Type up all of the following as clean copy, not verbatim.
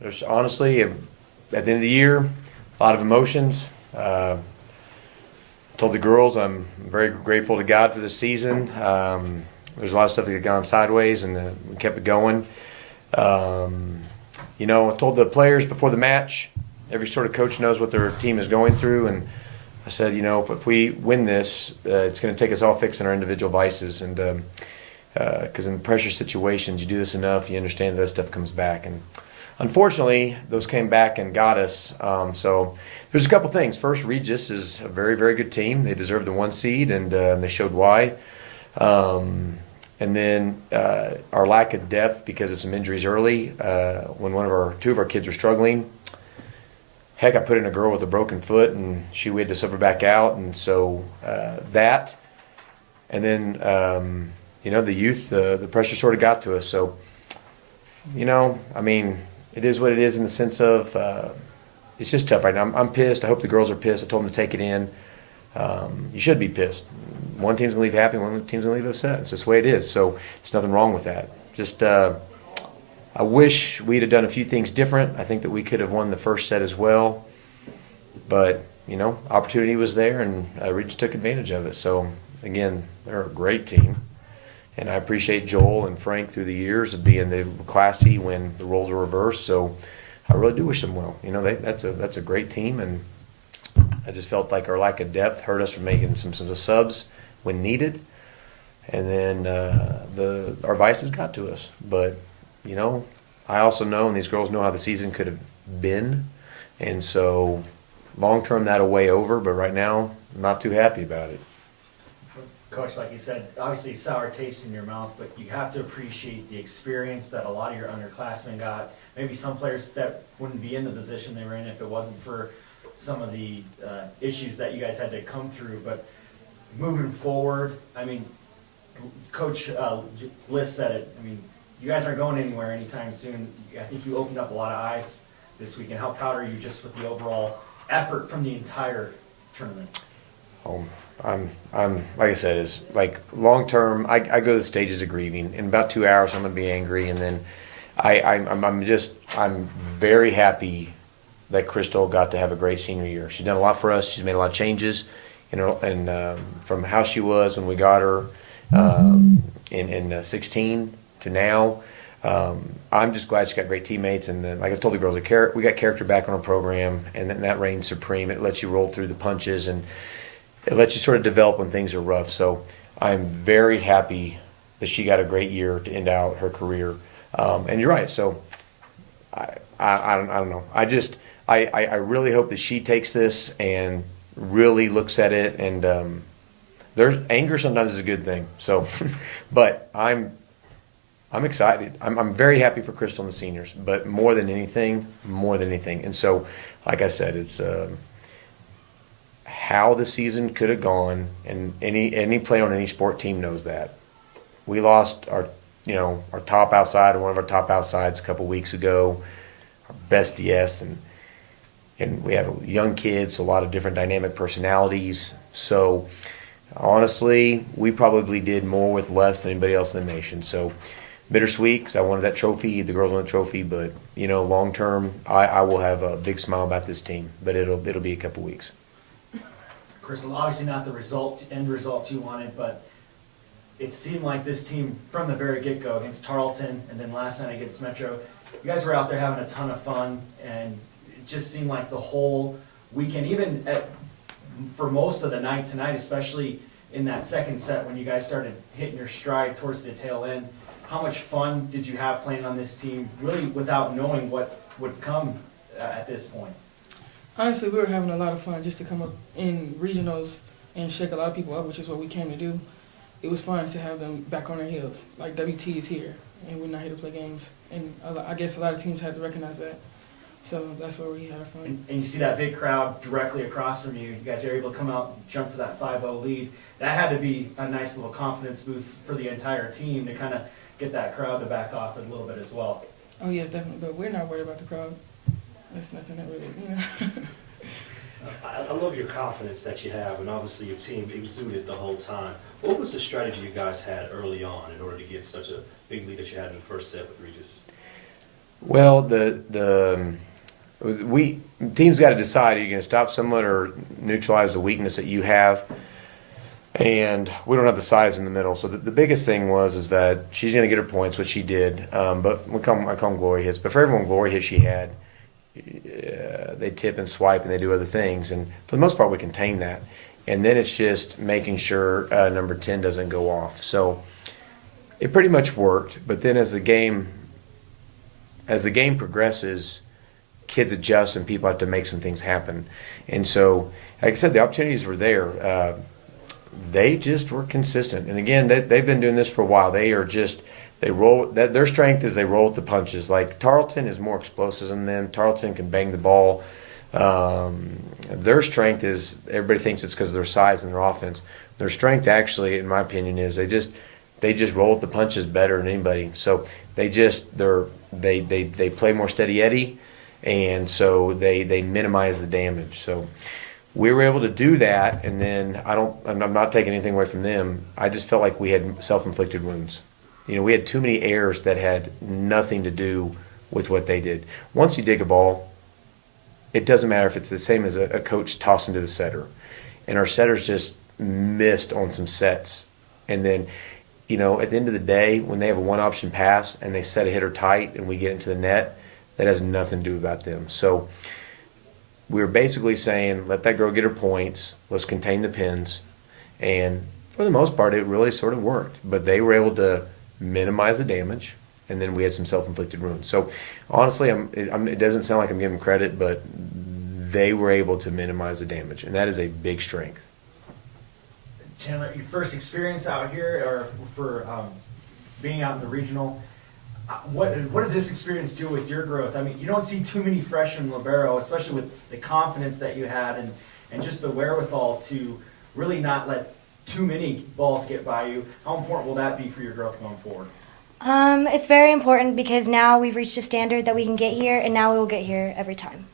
There's honestly, at the end of the year, a lot of emotions. Told the girls I'm very grateful to God for this season. There's a lot of stuff that had gone sideways, and we kept it going. I told the players before the match, every sort of coach knows what their team is going through, and I said, if we win this, it's going to take us all fixing our individual vices, and because in pressure situations, you do this enough, you understand that stuff comes back, and unfortunately, those came back and got us. So there's a couple things. First, Regis is a very, very good team. They deserve the 1 seed, and they showed why. And then our lack of depth because of some injuries early. When two of our kids were struggling, heck, I put in a girl with a broken foot, and we had to sub her back out, and so that. And then the youth, the pressure sort of got to us. So it is what it is in the sense of it's just tough right now. I'm pissed. I hope the girls are pissed. I told them to take it in. You should be pissed. One team's going to leave happy, one team's going to leave upset. It's just the way it is. So there's nothing wrong with that. Just I wish we'd have done a few things different. I think that we could have won the first set as well. But, opportunity was there, and Regis took advantage of it. So, again, they're a great team. And I appreciate Joel and Frank through the years of being the classy when the roles were reversed. So I really do wish them well. That's a great team, and I just felt like our lack of depth hurt us from making some subs when needed. And then our vices got to us. But, I also know, and these girls know how the season could have been. And so long term that'll weigh over, but right now I'm not too happy about it. Coach, like you said, obviously sour taste in your mouth, but you have to appreciate the experience that a lot of your underclassmen got. Maybe some players that wouldn't be in the position they were in if it wasn't for some of the issues that you guys had to come through. But moving forward, Coach Liss said it. You guys aren't going anywhere anytime soon. I think you opened up a lot of eyes this weekend. How proud are you just with the overall effort from the entire tournament? I'm like I said, is like long term. I go the stages of grieving. In about 2 hours, I'm gonna be angry, and then I'm very happy that Crystal got to have a great senior year. She's done a lot for us. She's made a lot of changes, and from how she was when we got her in 16 to now. I'm just glad she got great teammates, and then, like I told the girls, we got character back on our program, and then that reigns supreme. It lets you roll through the punches, and it lets you sort of develop when things are rough. So I'm very happy that she got a great year to end out her career. And you're right. So I don't know. I really hope that she takes this and really looks at it. And there's anger sometimes is a good thing. So, but I'm excited. I'm very happy for Crystal and the seniors. But more than anything. And so, like I said, it's how the season could have gone, and any player on any sport team knows that. We lost our top outside, one of our top outsides a couple weeks ago, our best yes, and we have young kids, a lot of different dynamic personalities. So honestly, we probably did more with less than anybody else in the nation. So bittersweet because I wanted that trophy, the girls wanted the trophy, but long term, I will have a big smile about this team, but it'll be a couple weeks. Crystal, obviously not the end results you wanted, but it seemed like this team from the very get-go against Tarleton and then last night against Metro, you guys were out there having a ton of fun, and it just seemed like the whole weekend, even for most of the night tonight, especially in that second set when you guys started hitting your stride towards the tail end, how much fun did you have playing on this team, really without knowing what would come at this point? Honestly, we were having a lot of fun just to come up in regionals and shake a lot of people up, which is what we came to do. It was fun to have them back on their heels. Like, WT is here, and we're not here to play games. And I guess a lot of teams had to recognize that. So that's where we had fun. And you see that big crowd directly across from you. You guys are able to come out and jump to that 5-0 lead. That had to be a nice little confidence boost for the entire team to kind of get that crowd to back off a little bit as well. Oh, yes, definitely. But we're not worried about the crowd. That's nothing that really, I love your confidence that you have, and obviously your team exuded the whole time. What was the strategy you guys had early on in order to get such a big lead that you had in the first set with Regis? Well, we teams got to decide: are you going to stop someone or neutralize the weakness that you have? And we don't have the size in the middle. So the biggest thing is that she's going to get her points, which she did. But I call them glory hits. But for every one glory hit she had, they tip and swipe and they do other things. And for the most part, we contain that. And then it's just making sure number 10 doesn't go off. So it pretty much worked. But then as the game progresses, kids adjust and people have to make some things happen. And so, like I said, the opportunities were there. They just were consistent. And again, they've been doing this for a while. They roll. Their strength is they roll with the punches. Like Tarleton is more explosive than them. Tarleton can bang the ball. Their strength is everybody thinks it's because of their size and their offense. Their strength, actually, in my opinion, is they just roll with the punches better than anybody. So they play more steady Eddie, and so they minimize the damage. So we were able to do that, and then I'm not taking anything away from them. I just felt like we had self-inflicted wounds. We had too many errors that had nothing to do with what they did. Once you dig a ball, it doesn't matter if it's the same as a coach tossing to the setter. And our setters just missed on some sets. And then, at the end of the day, when they have a one-option pass and they set a hitter tight and we get into the net, that has nothing to do about them. So we were basically saying, let that girl get her points. Let's contain the pins. And for the most part, it really sort of worked. But they were able to minimize the damage, and then we had some self-inflicted wounds. So honestly, it doesn't sound like I'm giving them credit, but they were able to minimize the damage, and that is a big strength. Chandler, your first experience out here, or for being out in the regional, what does this experience do with your growth? I mean, you don't see too many freshmen libero, especially with the confidence that you had and just the wherewithal to really not let too many balls get by you. How important will that be for your growth going forward? It's very important because now we've reached a standard that we can get here, and now we will get here every time.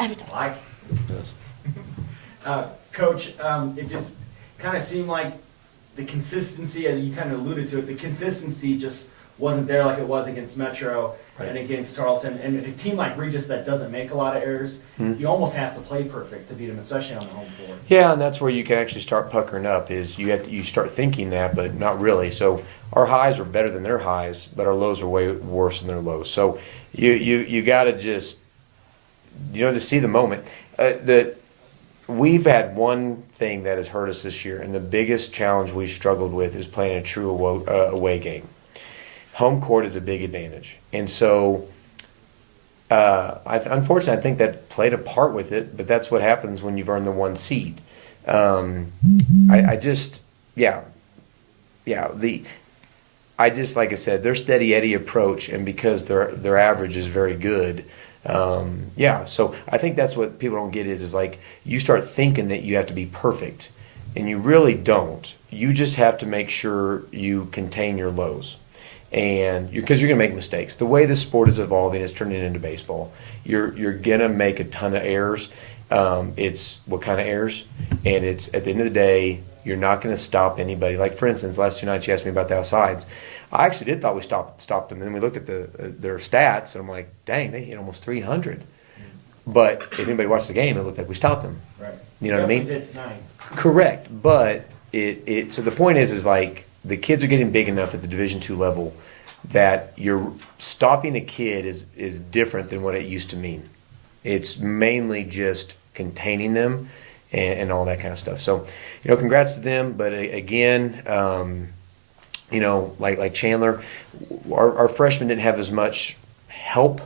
Every time. Like, Coach, it just kind of seemed like the consistency, as you kind of alluded to it, the consistency just wasn't there like it was against Metro and against Tarleton. And a team like Regis that doesn't make a lot of errors, you almost have to play perfect to beat them, especially on the home floor. Yeah, and that's where you can actually start puckering up. Is you start thinking that, but not really. So our highs are better than their highs, but our lows are way worse than their lows. So you got to just to see the moment. We've had one thing that has hurt us this year, and the biggest challenge we've struggled with is playing a true away game. Home court is a big advantage. And so, unfortunately, I think that played a part with it, but that's what happens when you've earned the one seed. Like I said, their steady Eddie approach, and because their average is very good, so I think that's what people don't get is like you start thinking that you have to be perfect, and you really don't. You just have to make sure you contain your lows, and because you're going to make mistakes. The way this sport is evolving is turning into baseball. You're going to make a ton of errors. It's what kind of errors, and it's at the end of the day, you're not going to stop anybody. Like for instance, last 2 nights you asked me about the outsides. I actually did thought we stopped them. And then we looked at their stats, and I'm like, dang, they hit almost 300. But if anybody watched the game, it looked like we stopped them. Right. You know what I mean? Did tonight. Correct. But so the point is like the kids are getting big enough at the Division II level that you're stopping a kid is different than what it used to mean. It's mainly just containing them and all that kind of stuff. So, congrats to them. But again, like Chandler, our freshmen didn't have as much help,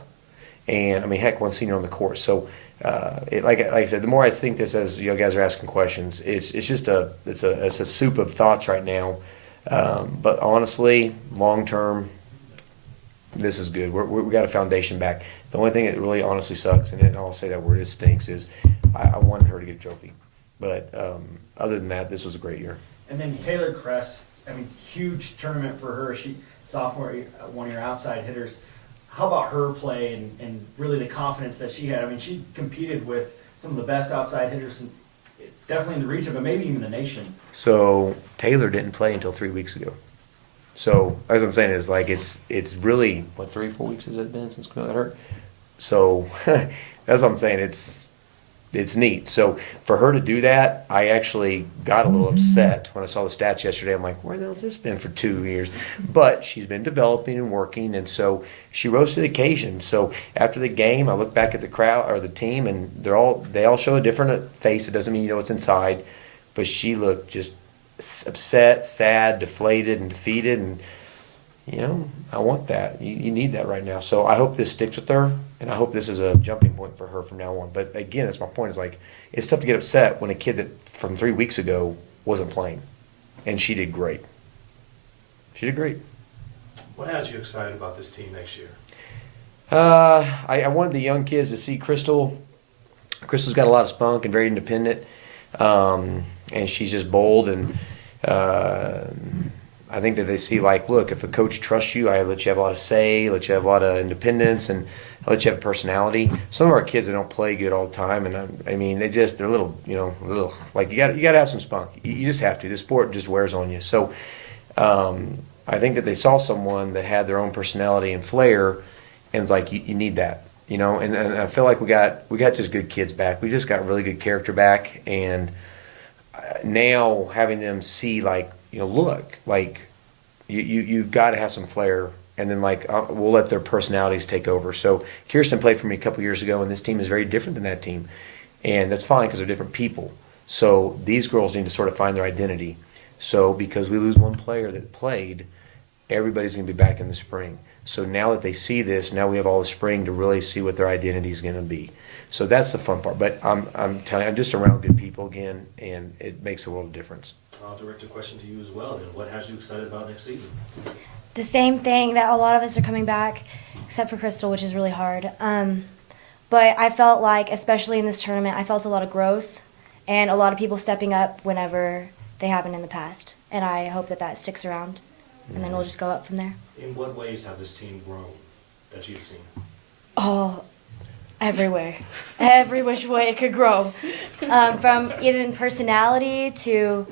and I mean, heck, one senior on the court. So, like I said, the more I think this as you guys are asking questions, it's just it's a soup of thoughts right now. But honestly, long term, this is good. We got a foundation back. The only thing that really honestly sucks, and I'll say that word, it stinks, is I wanted her to get a trophy. But other than that, this was a great year. And then Taylor Kress, I mean, huge tournament for her. She sophomore, one of your outside hitters. How about her play and really the confidence that she had? I mean, she competed with some of the best outside hitters, definitely in the region, but maybe even the nation. So Taylor didn't play until 3 weeks ago. So as I'm saying is like it's really what 3-4 weeks has it been since Camille got hurt. So that's what I'm saying. It's neat. So for her to do that, I actually got a little upset when I saw the stats yesterday. I'm like, where the hell's this been for 2 years? But she's been developing and working, and so she rose to the occasion. So after the game, I look back at the crowd or the team, and they all show a different face. It doesn't mean you know what's inside, but she looked just upset, sad, deflated, and defeated, and I want that. You need that right now. So I hope this sticks with her, and I hope this is a jumping point for her from now on. But again, that's my point. Is like it's tough to get upset when a kid that from 3 weeks ago wasn't playing, and she did great. She did great. What has you excited about this team next year? I wanted the young kids to see Crystal. Crystal's got a lot of spunk and very independent, and she's just bold and. I think that they see like, look, if a coach trusts you, I let you have a lot of say, let you have a lot of independence, and I let you have personality. Some of our kids, they don't play good all the time, and I mean, they're a little, like you got to have some spunk. You just have to. The sport just wears on you. So I think that they saw someone that had their own personality and flair, and it's like you need that, And I feel like we got just good kids back. We just got really good character back, and now having them see like. Look, like you've got to have some flair, and then like we'll let their personalities take over. So Kirsten played for me a couple years ago, and this team is very different than that team, and that's fine because they're different people. So these girls need to sort of find their identity. So because we lose one player that played, everybody's going to be back in the spring. So now that they see this, now we have all the spring to really see what their identity is going to be. So that's the fun part. But I'm telling you, I'm just around good people again, and it makes a world of difference. I'll direct a question to you as well. Then, what has you excited about next season? The same thing that a lot of us are coming back, except for Crystal, which is really hard. But I felt like, especially in this tournament, I felt a lot of growth and a lot of people stepping up whenever they haven't in the past. And I hope that sticks around, and then we'll just go up from there. In what ways have this team grown that you've seen? Oh, everywhere. Every which way it could grow. From even personality to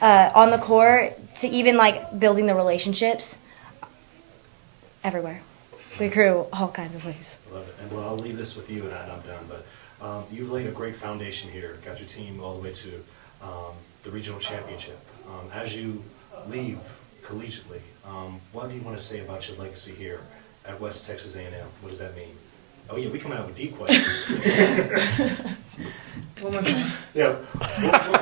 on the court to even like building the relationships. Everywhere. We grew all kinds of ways. I love it. And well, I'll leave this with you, and I'm done. But you've laid a great foundation here. Got your team all the way to the regional championship. As you leave collegiately, what do you want to say about your legacy here at West Texas A&M? What does that mean? Oh yeah, we coming out with deep questions. One more time. Yeah.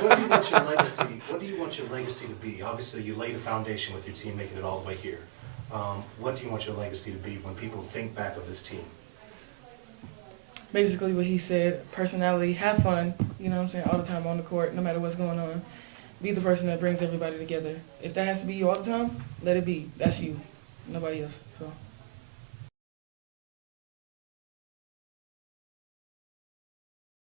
What do you want your legacy? What do you want your legacy to be? Obviously, you laid a foundation with your team, making it all the way here. What do you want your legacy to be when people think back of this team? Basically what he said, personality, have fun, all the time on the court, no matter what's going on. Be the person that brings everybody together. If that has to be you all the time, let it be. That's you, nobody else. So